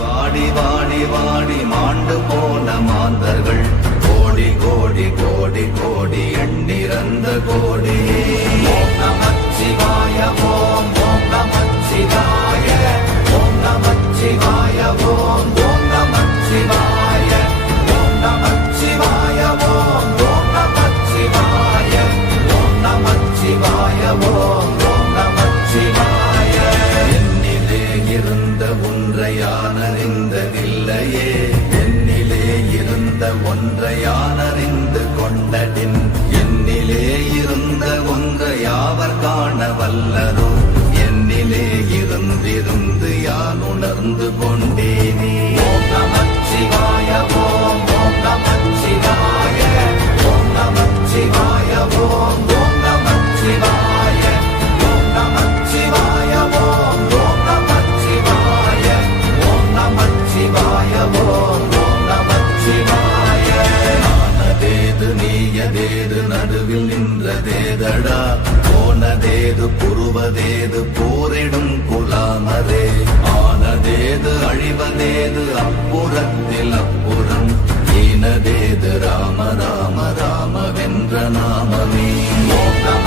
வாடி வாடி வாடி மாண்டு போன மாந்தர்கள் கோடி கோடி கோடி கோடி எண்ணிறந்த கோடி. ஓம் நமச்சிவாய ஓம் ஓம் நமச்சிவாய ஓம் நமச்சிவாய ஓம் ஓம் நமச்சிவாய ஓம் நமச்சிவாய ஓம் ஓம் நமச்சிவாய ஓம் நமச்சிவாய ஓம் ஓம் நமச்சிவாய. என்னிலே இருந்த ஒன்றை யான் அறிந்ததில்லையே, என்னிலே இருந்த ஒன்றை யான் அறிந்து கொண்டடின், என்னிலே இருந்த ஒன்றை யாவர் காண வல்லரோ, என்னிலே இருந்திருந்து யான் உணர்ந்து கொண்டேனே. ஓம் நமச்சிவாய ஓம் ஓம் நமச்சிவாய ஓம் நமச்சிவாய ஓம் ஓம் நமச்சிவாய ஓம் நமச்சிவாய ஓம் ஓம் நமச்சிவாய ஓம் நமச்சிவாய ஓம் ஓம் நமச்சிவாய. நானதேது நீயதேது நடுவில் நின்றதேதடா, போனதேது புருவதேது போரிடும் குலாமரே, ஆனதேது அழிவதேது அப்புறத்தில் அப்புறம், ஈனதேது ராம ராம ராம வென்ற நாமமே. ஓம் நம